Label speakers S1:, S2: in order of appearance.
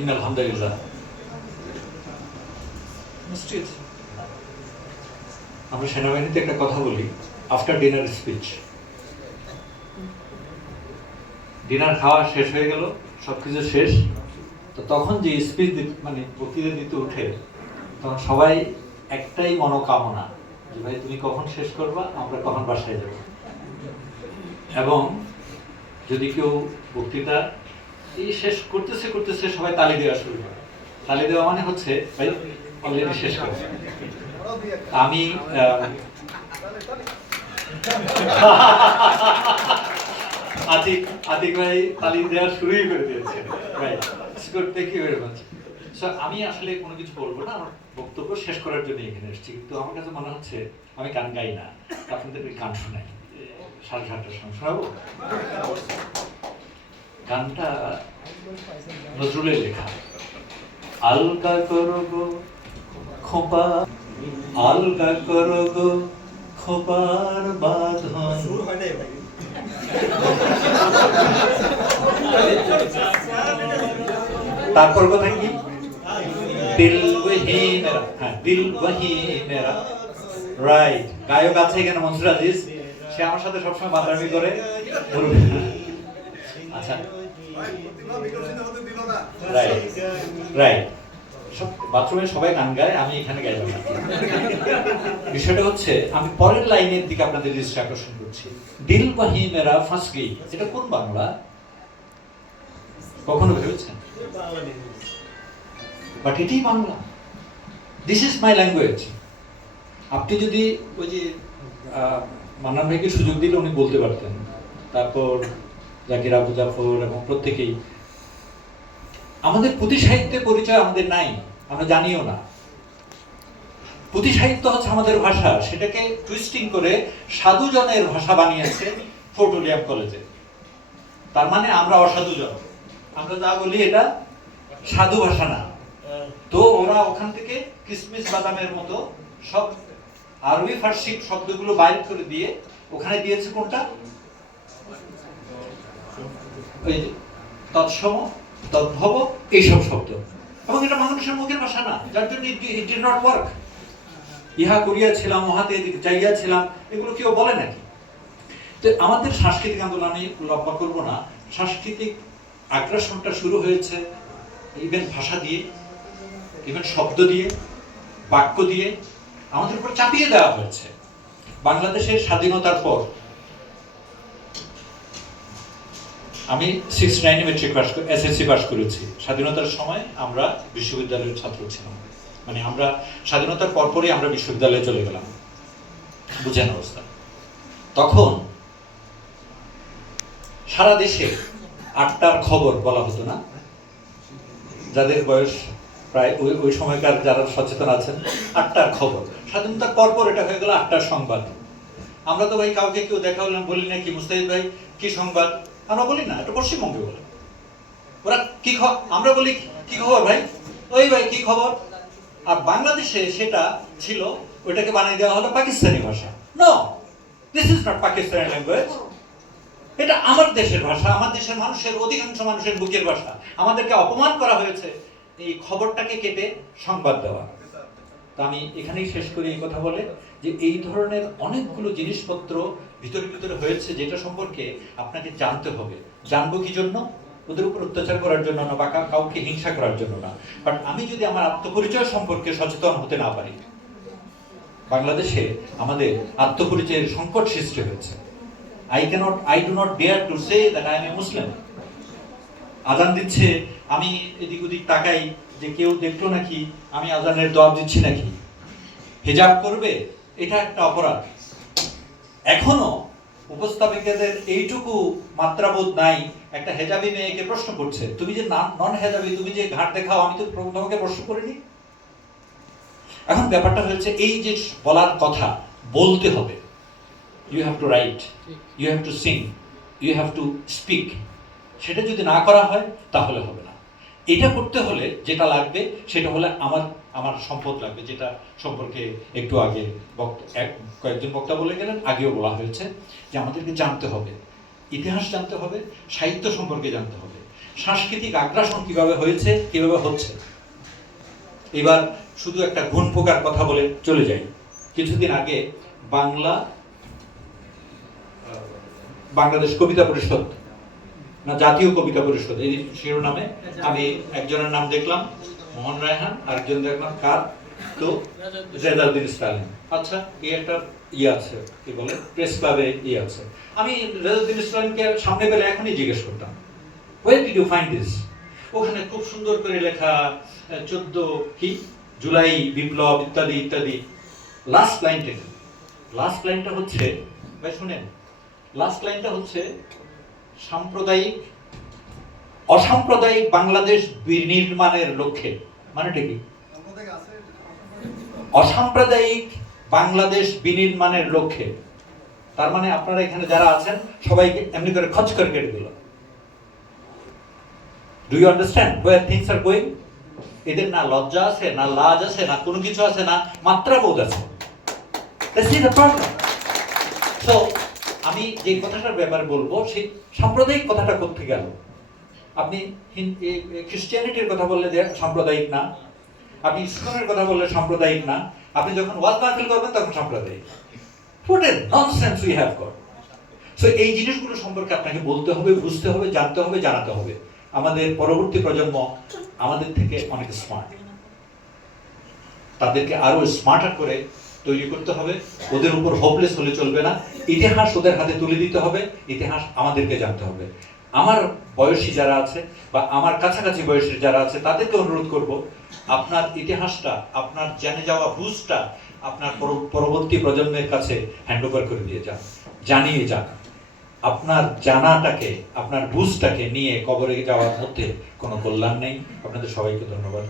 S1: In আলহামদুলিল্লাহ। আমরা সেনাবাহিনীতে একটা কথা বলি আফটার ডিনার স্পিচ ডিনার খাওয়া শেষ হয়ে গেল সবকিছু শেষ। তো তখন যে স্পিচ মানে বক্তৃতা দিতে উঠে তখন সবাই একটাই মনোকামনা যে ভাই তুমি কখন শেষ করবা? আমরা কখন বাসায় যাব? এবং যদি কেউ বক্তৃতা এই শেষ করতেছে করতেছে সবাই তালি দেওয়া শুরু করে। তালি দেওয়া মানে হচ্ছে অলরেডি শেষ করে। আমি আতিক আতিক ভাই তালি দেওয়া শুরুই করে দিয়েছে। ভাই আমি আসলে কোনো কিছু বলব না, আমার বক্তব্য শেষ করার জন্য এখানে এসেছি। কিন্তু আমার কাছে মনে হচ্ছে, আমি গান গাই না আপনাদের গান শোনাই। সাড়ে সাতটার সময় শোনাবো? গানটা নজরুলের লেখা আলগা করো গো খোপা আলগা করো গো খোপার বাঁধন। তারপর কথা কি দিল ওহি মেরা হ্যাঁ দিল ওহি মেরা রাইট গায়ক আছে এখানে মনসুর আজিজ। সে আমার সাথে সবসময় বাদামি করে। আচ্ছা। রাইট রাইট বাথরুমে সবাই গান গায় আমি এখানে গাইলাম না। বিষয়টা হচ্ছে আমি পরের লাইনের দিকে আপনাদের দৃষ্টি আকর্ষণ করছি। দিল বাহি মেরা ফাঁস গই। এটা কোন বাংলা? কখনো ভেবেছেন? বাট এটাই Bangla. This is my language আপনি যদি ওই যে মান্নান ভাইকে সুযোগ দিলে উনি বলতে পারতেন। তারপর জাকির আবু জাফর এবং প্রত্যেকেই। আমাদের পুঁথি সাহিত্যের পরিচয় আমাদের নাই, আমরা জানিও না। পুঁথি সাহিত্য হচ্ছে আমাদের ভাষা, সেটাকে টুইস্টিং করে সাধুজনের ভাষা বানিয়েছে ফোর্ট উইলিয়াম কলেজে। তার মানে আমরা অসাধুজন। আমরা যা বলি এটা সাধু ভাষা না। তো ওরা ওখান থেকে কিসমিস বাদামের মতো সব আরবি ফার্সি শব্দগুলো বাইর করে দিয়ে ওখানে দিয়েছে কোনটা? ওই তৎসম, তদ্ভব, এইসব শব্দ। এবং এটা মানুষের মুখের ভাষা না, যার জন্য ইট ডিড নট ওয়ার্ক ইহা করিয়াছিলাম, উহাতে চাইয়াছিলাম এগুলো কেউ বলে নাকি? তো আমাদের সাংস্কৃতিক আন্দোলন লম্বা করব না। সাংস্কৃতিক আগ্রাসনটা শুরু হয়েছে ইভেন ভাষা দিয়ে ইভেন শব্দ দিয়ে, বাক্য দিয়ে। আমাদের উপর চাপিয়ে দেওয়া হয়েছে। বাংলাদেশের স্বাধীনতার পর আমি সিক্স নাইনে মেট্রিক পাস এসএসসি পাস করেছি। স্বাধীনতার সময় আমরা বিশ্ববিদ্যালয়ের ছাত্র ছিলাম। মানে আমরা স্বাধীনতার পরপরই আমরা বিশ্ববিদ্যালয়ে চলে গেলাম। বুঝেন অবস্থা। তখন সারা দেশে আটটার খবর বলা হতো না? যাদের বয়স প্রায় ওই ওই সময়কার যারা সচেতন আছেন, আটটার খবর। স্বাধীনতার পরপর এটা হয়ে গেল আটটার সংবাদ। আমরা তো ভাই কাউকে কেউ দেখা হলাম বলি না কি মুস্তাহিদ ভাই, কি সংবাদ? আমরা বলি না, এটা পশ্চিমবঙ্গে বলে। ওরা কি আমরা বলি কি খবর ভাই? ওই ভাই, কি খবর? আর বাংলাদেশে সেটা ছিল, ওইটাকে বানিয়ে দেওয়া হলো পাকিস্তানি ভাষা। No this is not Pakistani language এটা আমার দেশের ভাষা, আমার দেশের মানুষের, অধিকাংশ মানুষের বুকের ভাষা। আমাদেরকে অপমান করা হয়েছে এই খবরটাকে কেটে সংবাদ দেওয়া। তা আমি এখানেই শেষ করি এই কথা বলে যে এই ধরনের অনেকগুলো জিনিসপত্র ভিতরে ভিতরে হয়েছে যেটা সম্পর্কে আপনাকে জানতে হবে। জানব কি জন্য? ওদের উপর অত্যাচার করার জন্য না, বা কাউকে হিংসা করার জন্য না। বাট আমি যদি আমার আত্মপরিচয় সম্পর্কে সচেতন হতে না পারি, বাংলাদেশে আমাদের আত্মপরিচয়ের সংকট সৃষ্টি হয়েছে। I can't I do not dare to say that I am a Muslim আজান দিচ্ছে, আমি এদিক ওদিক তাকাই যে কেউ দেখল নাকি, আমি আজানের জবাব দিচ্ছি নাকি। হেজাব করবে, এটা একটা অপরাধ। এখনও উপস্থাপিকাদের এইটুকু মাত্রাবোধ নাই। একটা হেজাবি মেয়েকে প্রশ্ন করছে, তুমি যে নন হেজাবি তুমি যে ঘাট দেখাও, আমি তো তোমাকে প্রশ্ন করিনি? এখন ব্যাপারটা হয়েছে, এই যে বলার কথা, বলতে হবে। You have to write you have to sing you have to speak সেটা যদি না করা হয়, তাহলে হবে না। এটা করতে হলে যেটা লাগবে, সেটা হলে আমার আমার সম্পদ লাগবে, যেটা সম্পর্কে একটু আগে বক্তা, এক, কয়েকজন বক্তা বলে গেলেন, আগেও বলা হয়েছে যে আমাদেরকে জানতে হবে। ইতিহাস জানতে হবে, সাহিত্য সম্পর্কে জানতে হবে। সাংস্কৃতিক আগ্রাসন কীভাবে হয়েছে, কীভাবে হচ্ছে? এবার শুধু একটা ঘুণ পোকার কথা বলে চলে যাই। কিছুদিন আগে বাংলা বাংলাদেশ কবিতা পরিষদ না, জাতীয় কবিতা পরিষদ এই শিরোনামে আমি একজনের নাম দেখলাম, মোহন রায়হান, আরেকজন দেখলাম কার? তো রেজাউদ্দিন স্টালিন। আচ্ছা এই একটা ইয়ে আছে, কি বলে? প্রেস ক্লাবে ইয়ে আছে। আমি রেজাউদ্দিন স্টালিনকে সামনে পেলে এখনই জিজ্ঞেস করতাম where did you find this ওখানে খুব সুন্দর করে লেখা, চোদ্দ কি? জুলাই, বিপ্লব ইত্যাদি ইত্যাদি। লাস্ট লাইনটা লাস্ট লাইনটা হচ্ছে, ভাই শুনেন লাস্ট লাইনটা হচ্ছে সাম্প্রদায়িক অসাম্প্রদায়িক বাংলাদেশ বিনির্মাণের লক্ষ্যে। মানেটা কি? অসাম্প্রদায়িক বাংলাদেশ বিনির্মাণের লক্ষ্যে। তার মানে আপনারা এখানে যারা আছেন সবাইকে এমনি করে খচ করে কেটে দিল। Do you understand things are going এদের না লজ্জা আছে না লাজ আছে না কোনো কিছু আছে না মাত্রা বোধ আছে. So, আমি যে কথাটার ব্যাপারে বলব, সেই সাম্প্রদায়িক কথাটা করতে গেল? আপনি খ্রিস্টিয়ানিটির কথা বললে সাম্প্রদায়িক না, আপনি ইসকনের কথা বললে সাম্প্রদায়িক না, আপনি যখন ওয়াজ করবেন তখন সাম্প্রদায়িক। What a nonsense we have got so এই জিনিসগুলো সম্পর্কে আপনাকে বলতে হবে, বুঝতে হবে, জানতে হবে, জানাতে হবে। আমাদের পরবর্তী প্রজন্ম আমাদের থেকে অনেক স্মার্ট তাদেরকে আরও স্মার্টার করে তৈরি করতে হবে। ওদের উপর হোপলেস হলে চলবে না। ইতিহাস ওদের হাতে তুলে দিতে হবে। ইতিহাস আমাদেরকে জানতে হবে। আমার বয়সী যারা আছে বা আমার কাছাকাছি বয়সের যারা আছে, তাদেরকে অনুরোধ করব, আপনার ইতিহাসটা, আপনার জেনে যাওয়া বুঝটা আপনার পরবর্তী প্রজন্মের কাছে হ্যান্ড ওভার করে দিয়ে যান। জানিয়ে যান। আপনার জানাটাকে, আপনার বুঝটাকে নিয়ে কবরে যাওয়ার মধ্যে কোনো কল্যাণ নেই। আপনাদের সবাইকে ধন্যবাদ।